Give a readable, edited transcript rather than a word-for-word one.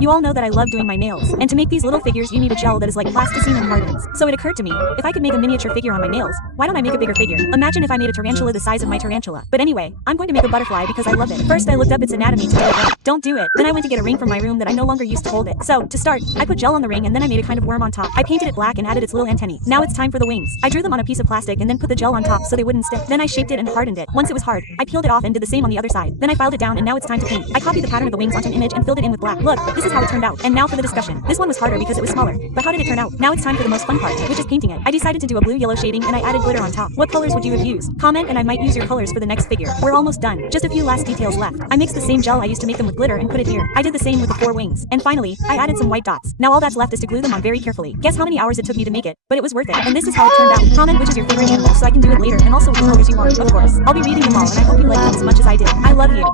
You all know that I love doing my nails, and to make these little figures you need a gel that is like plasticine and hardens. So it occurred to me, if I could make a miniature figure on my nails, why don't I make a bigger figure? Imagine if I made a tarantula the size of my tarantula. But anyway, I'm going to make a butterfly because I love it. First I looked up its anatomy to get it right. Don't do it. Then I went to get a ring from my room that I no longer used to hold it. So, to start, I put gel on the ring and then I made a kind of worm on top. I painted it black and added its little antennae. Now it's time for the wings. I drew them on a piece of plastic and then put the gel on top so they wouldn't stick. Then I shaped it and hardened it. Once it was hard, I peeled it off and did the same on the other side. Then I filed it down and now it's time to paint. I copied the pattern of the wings onto an image and filled it in with black. Look, this is how it turned out. And now for the discussion. This one was harder because it was smaller. But how did it turn out? Now it's time for the most fun part, which is painting it. I decided to do a blue-yellow shading and I added glitter on top. What colors would you have used? Comment and I might use your colors for the next figure. We're almost done. Just a few last details left. I mixed the same gel I used to make them with glitter and put it here. I did the same with the 4 wings. And finally, I added some white dots. Now all that's left is to glue them on very carefully. Guess how many hours it took me to make it? But it was worth it. And this is how it turned out. Comment which is your favorite animal so I can do it later and also with the colors you want. Of course, I'll be reading them all and I hope you like them as much as I did. I love you.